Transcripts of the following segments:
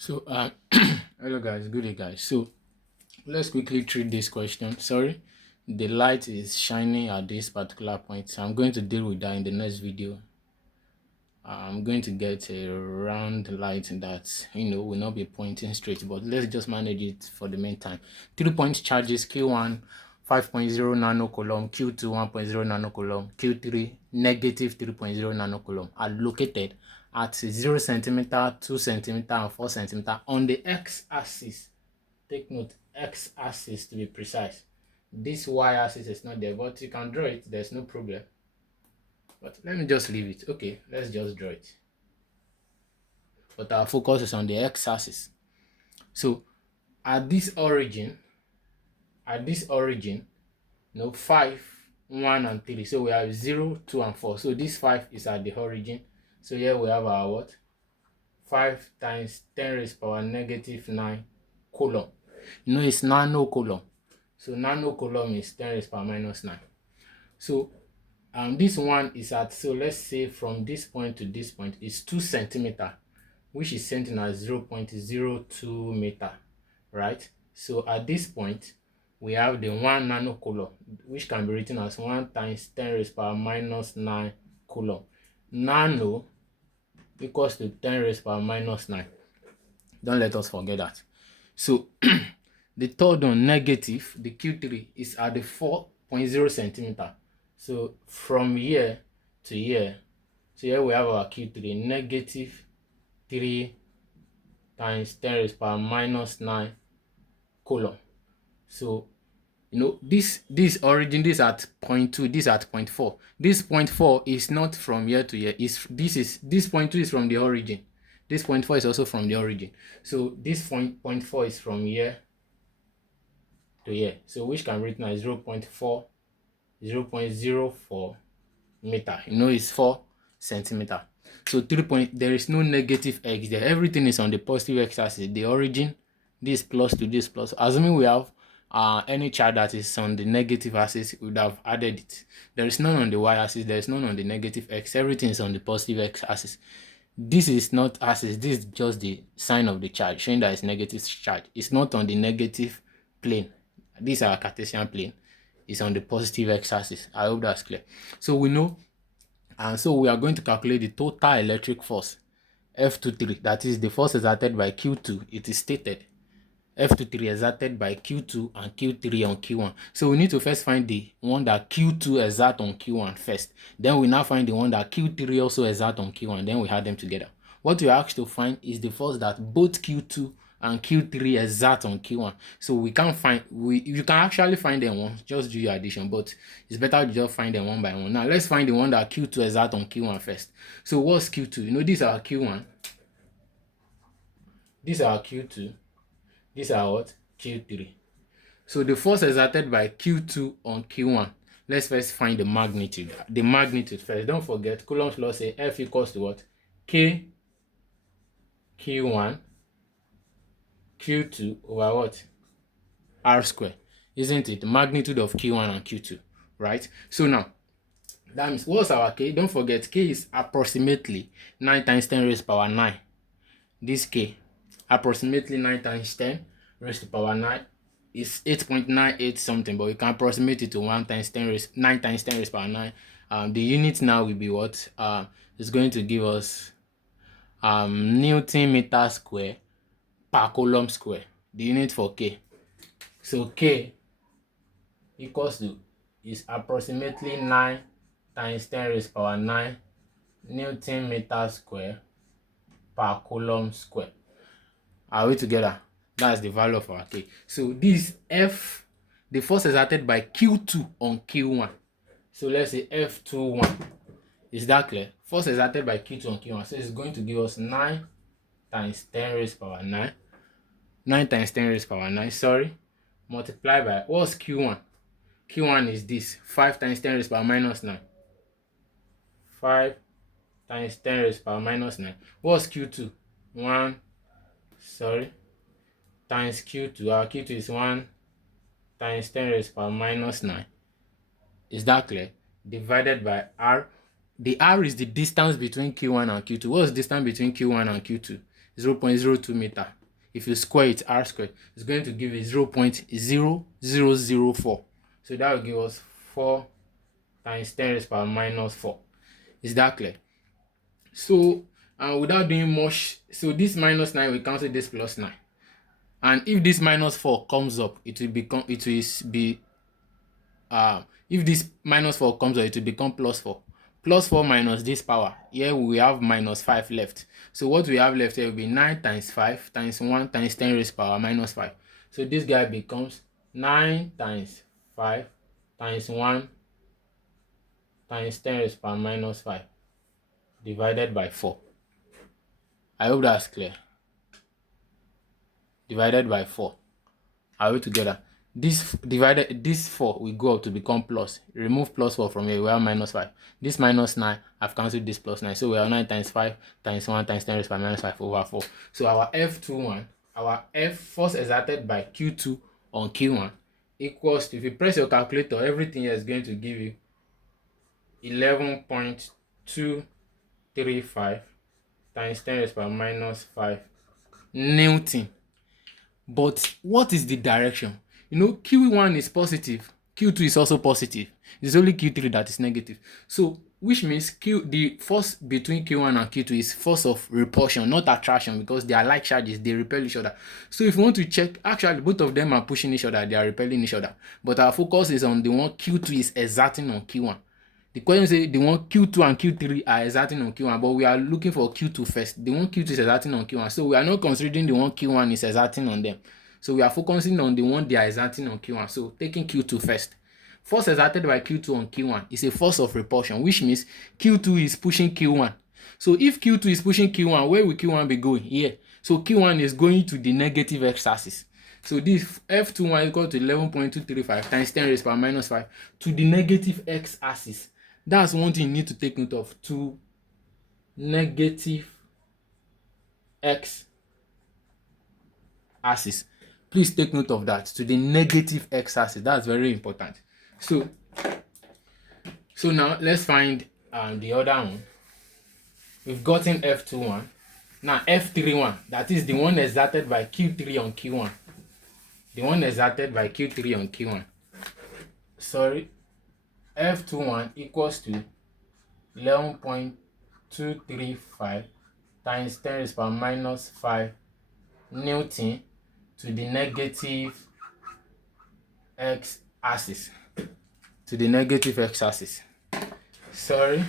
So, hello guys, good day guys. So, let's quickly treat this question. Sorry, the light is shining at this particular point. So, I'm going to deal with that in the next video. I'm going to get a round light that, will not be pointing straight, but let's just manage it for the meantime. 3-point charges, Q1, 5.0 nanocoulomb, Q2, 1.0 nanocoulomb, Q3, negative 3.0 nanocoulomb are located at 0 centimeter, 2 centimeter, and 4 centimeter on the x-axis. Take note, x-axis to be precise. This y-axis is not there, but you can draw it, there's no problem. But let me just leave it. Okay, let's just draw it. But our focus is on the x-axis. So at this origin, 5, 1, and 3. So we have 0, 2, and 4. So this 5 is at the origin. So here we have our what? 5 times 10 raised power negative 9 coulomb. It's nanocoulomb. So nanocoulomb is 10 raised power minus 9. So this one is at, so let's say from this point to this point is 2 centimeter, which is sent in as 0.02 meter, right? So at this point, we have the 1 nanocoulomb, which can be written as 1 times 10 raised power minus 9 coulomb. Nano equals to 10 raised power minus 9. Don't let us forget that. So the third one, negative, the Q3, is at the 4.0 centimeter. So from here to here, so here we have our Q3, negative 3 times 10 raised power minus 9 coulomb. So this origin, this at 0.2, this at 0.4. This 0.4 is not from here to here. This 0.2 is from the origin. This 0.4 is also from the origin. So this 0.4 is from here to here. So which can be written as 0.04 meter. It's 4 centimeter. So 3 point, there is no negative x there. Everything is on the positive x-axis. The origin, this plus to this plus. Assuming we have any chart that is on the negative axis, we would have added it. There is none on the y-axis. There is none on the negative x. Everything is on the positive x-axis. This is not axis. This is just the sign of the charge, showing that it's negative charge. It's not on the negative plane. This is our Cartesian plane. It's on the positive x-axis. I hope that's clear. So we know, and so we are going to calculate the total electric force, F23, that is the force exerted by Q2. It is stated F23 exerted by Q2 and Q3 on Q1. So we need to first find the one that Q2 exert on Q1 first. Then we now find the one that Q3 also exert on Q1. Then we add them together. What we are asked to find is the force that both Q2 and Q3 exert on Q1. So we can't find, you can actually find them once, just do your addition, but it's better to just find them one by one. Now let's find the one that Q2 exert on Q1 first. So what's Q2? These are Q1. These are Q2. These are what? Q3. So the force exerted by Q2 on Q1. Let's first find the magnitude. The magnitude first. Don't forget, Coulomb's law says F equals to what? K Q1 Q2 over what? R square. Isn't it? The magnitude of Q1 and Q2. Right? So now, that means what's our K? Don't forget, K is approximately 9 times 10 raised to power 9. This K, approximately 9 times 10 raised to power 9 is 8.98 something, but we can approximate it to 9 times 10 raised to power 9. The unit now will be what? It's going to give us Newton meter square per coulomb square. The unit for K. So K equals to, is approximately 9 times 10 raised to power 9 Newton meter square per coulomb square. Are we together? That's the value of our K. So this F, the force exerted by Q2 on Q1. So let's say F21. Is that clear? Force exerted by Q2 on Q1. So it's going to give us 9 times 10 raised to power 9. 9 times 10 raised to power 9, sorry. Multiply by, what's Q1? Q1 is this, 5 times 10 raised to power minus 9. 5 times 10 raised to power minus 9. What's Q2? 1, sorry, times Q2. Our Q2 is 1 times 10 raised to power minus 9. Is that clear? Divided by R. The R is the distance between Q1 and Q2. What's the distance between Q1 and Q2? 0.02 meter. If you square it, r squared, it's going to give you 0.0004. So that will give us 4 times 10 raised power minus 4. Is that clear? So without doing much, so this minus 9 will cancel this plus 9. And if this minus 4 comes up, it will become if this minus 4 comes up, it will become plus 4. Plus 4 minus this power. Here we have minus 5 left. So what we have left here will be 9 times 5 times 1 times 10 raised power minus 5. So this guy becomes 9 times 5 times 1 times 10 raised power minus 5 divided by 4. I hope that's clear. Divided by 4. Are we together? This 4 will go up to become plus. Remove plus 4 from here, we have minus 5. This minus 9, I've cancelled this plus 9. So we have 9 times 5 times 1 times 10 raised by minus 5 over 4. So our F21, our F force exerted by Q2 on Q1 equals to, if you press your calculator, everything here is going to give you 11.235 times 10 raised by minus 5 Newton. But what is the direction? You know, Q1 is positive, Q2 is also positive. It's only Q3 that is negative. So, which means the force between Q1 and Q2 is force of repulsion, not attraction, because they are like charges, they repel each other. So, if you want to check, actually, both of them are pushing each other, they are repelling each other. But our focus is on the one Q2 is exerting on Q1. The question is the one Q2 and Q3 are exerting on Q1, but we are looking for Q2 first. The one Q2 is exerting on Q1. So we are not considering the one Q1 is exerting on them. So we are focusing on the one they are exerting on Q1. So taking Q2 first. Force exerted by Q2 on Q1 is a force of repulsion, which means Q2 is pushing Q1. So if Q2 is pushing Q1, where will Q1 be going? Here. So Q1 is going to the negative x-axis. So this F21 is equal to 11.235 times 10 raised by minus 5 to the negative x-axis. That's one thing you need to take note of, to negative x-axis. Please take note of that, to the negative x-axis. That's very important. So now let's find the other one. We've gotten F21. Now F31, that is the one exerted by Q3 on Q1. The one exerted by Q3 on Q1. Sorry. F21 equals to 11.235 times 10 raised by minus 5 Newton to the negative x-axis. To the negative x-axis. Sorry,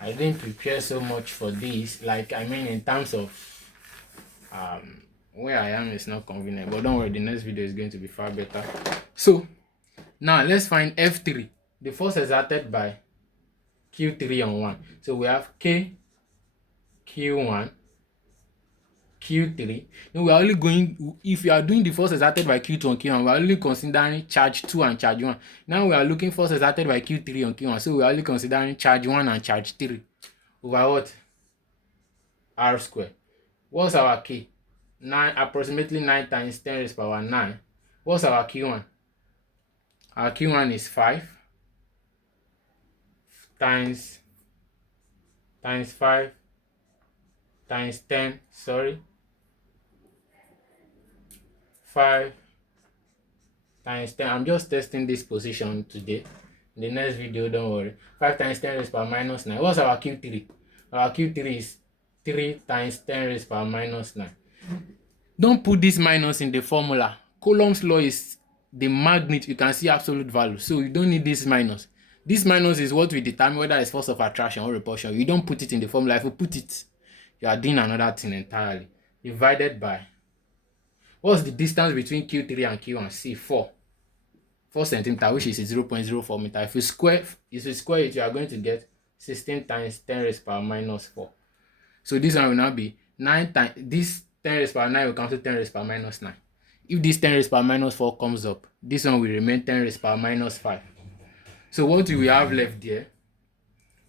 I didn't prepare so much for this. Like, I mean, in terms of where I am is not convenient. But don't worry, the next video is going to be far better. So now let's find F3, the force exerted by Q3 on 1. So we have K, Q1, Q3. Then we are only going, if you are doing the force exerted by Q2 on Q1, we are only considering charge 2 and charge 1. Now we are looking force exerted by Q3 on Q1. So we are only considering charge 1 and charge 3 over what? R squared. What's our K? 9, approximately 9 times 10 raised power 9. What's our Q1? Our Q1 is 5 times 5 times 10, 5 times 10. I'm just testing this position today. In the next video, don't worry. 5 times 10 raised power minus 9. What's our Q3? Our Q3 is 3 times 10 raised power minus 9. Don't put this minus in the formula. Coulomb's law is the magnitude. You can see absolute value. So you don't need this minus. This minus is what we determine whether it's force of attraction or repulsion. You don't put it in the formula. If you put it, you are doing another thing entirely. Divided by, what's the distance between Q3 and Q1? See, 4 centimeter, which is 0.04 meter. If you square it, you are going to get 16 times 10 raised power minus 4. So this one will now be 9 times, this 10 raised power 9 will cancel 10 raised power minus 9. If this 10 raised power minus 4 comes up, this one will remain 10 raised power minus 5. So what do we have left there?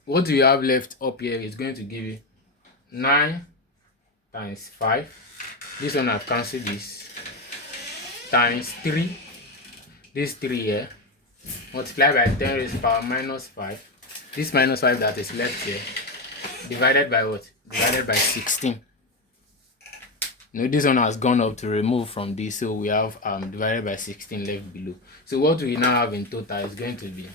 What do we have left up here is going to give you 9 times 5. This one I've cancelled this. Times 3. This 3 here. Multiplied by 10 raised power minus 5. This minus 5 that is left here. Divided by what? Divided by 16. This one has gone up to remove from this, so we have divided by 16 left below. So what we now have in total is going to be,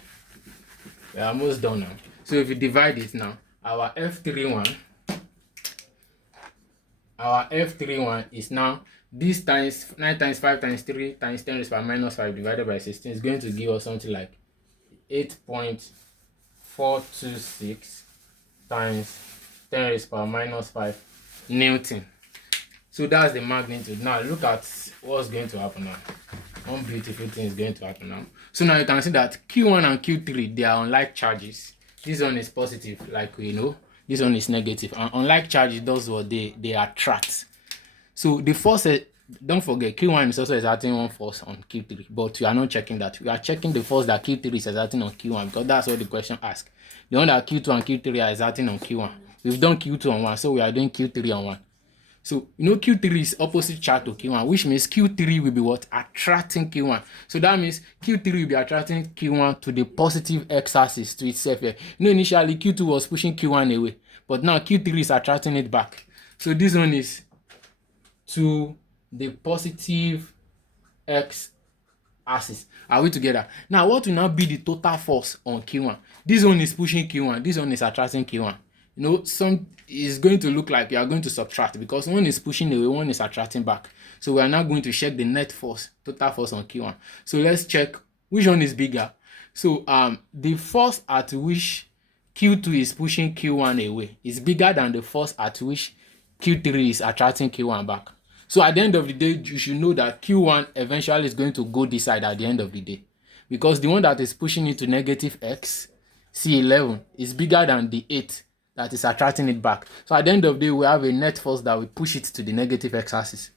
we're almost done now. So if you divide it now, our F31 is now this times 9 times 5 times 3 times 10 raised to the power minus 5 divided by 16 is going to give us something like 8.426 times 10 raised to the power minus 5 Newton. So that's the magnitude. Now look at what's going to happen now. One beautiful thing is going to happen now. So now you can see that Q1 and Q3, they are unlike charges. This one is positive, like we know. This one is negative. And unlike charges, those what they attract. So the force, don't forget, Q1 is also exerting one force on Q3, but we are not checking that. We are checking the force that Q3 is exerting on Q1, because that's what the question asks. The one that Q2 and Q3 are exerting on Q1. We've done Q2 on 1, so we are doing Q3 on 1. So, Q3 is opposite charge to Q1, which means Q3 will be what? Attracting Q1. So that means Q3 will be attracting Q1 to the positive x-axis to itself here. Initially Q2 was pushing Q1 away, but now Q3 is attracting it back. So this one is to the positive x-axis. Are we together? Now, what will now be the total force on Q1? This one is pushing Q1. This one is attracting Q1. Some is going to look like you are going to subtract, because one is pushing away, one is attracting back. So we are now going to check the net force, total force on Q1. So let's check which one is bigger. So the force at which Q2 is pushing Q1 away is bigger than the force at which Q3 is attracting Q1 back. So at the end of the day, you should know that Q1 eventually is going to go this side at the end of the day, because the one that is pushing it to negative x, C11, is bigger than the 8 that is attracting it back. So at the end of the day, we have a net force that will push it to the negative x-axis.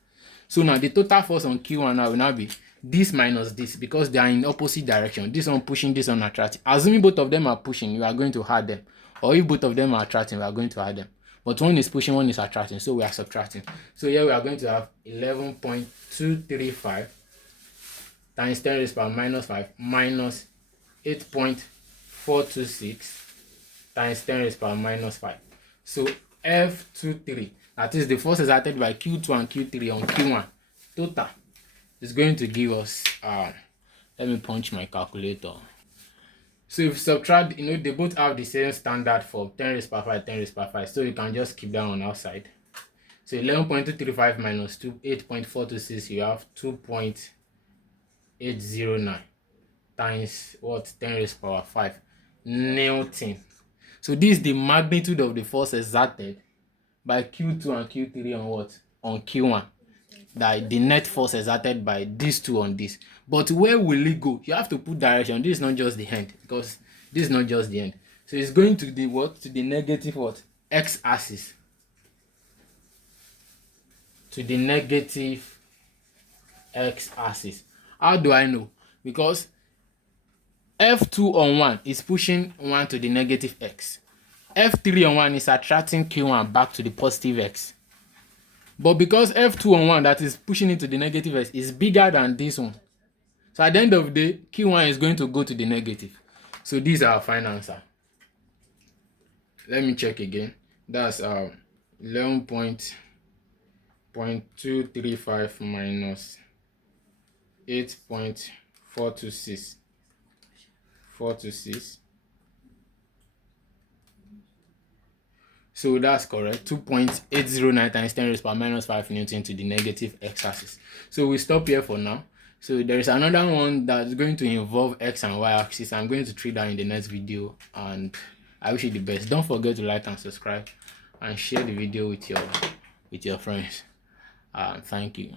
So now the total force on Q1 now will now be this minus this, because they are in opposite direction. This one pushing, this one attracting. Assuming both of them are pushing, you are going to add them. Or if both of them are attracting, we are going to add them. But one is pushing, one is attracting, so we are subtracting. So here we are going to have 11.235 times 10 raised to the power minus 5 minus 8.426 times 10 raised to the power minus 5. So F23, that is the force exerted by Q2 and Q3 on Q1, total, is going to give us, let me punch my calculator. So if you subtract, they both have the same standard for 10 raised to the power 5, 10 raised to the power 5. So you can just keep that on outside. So 11.235 minus 8.426, you have 2.809 times what? 10 raised to the power 5 Newton. So this is the magnitude of the force exerted by Q2 and Q3 on what? On Q1. That the net force exerted by these two on this. But where will it go? You have to put direction. This is not just the end, because this is not just the end. So it's going to the what? To the negative what? X-axis. To the negative x-axis. How do I know? Because F2 on 1 is pushing 1 to the negative x. F3 on 1 is attracting Q1 back to the positive x. But because F2 on 1 that is pushing into the negative x is bigger than this one, so at the end of the day, Q1 is going to go to the negative. So this is our final answer. Let me check again. That's 11.235 minus 8.426. So that's correct. 2.809 times 10 raised to the power minus 5 Newton to the negative x-axis. So we stop here for now. So there is another one that's going to involve x and y axis. I'm going to treat that in the next video, and I wish you the best. Don't forget to like and subscribe and share the video with your friends. Thank you.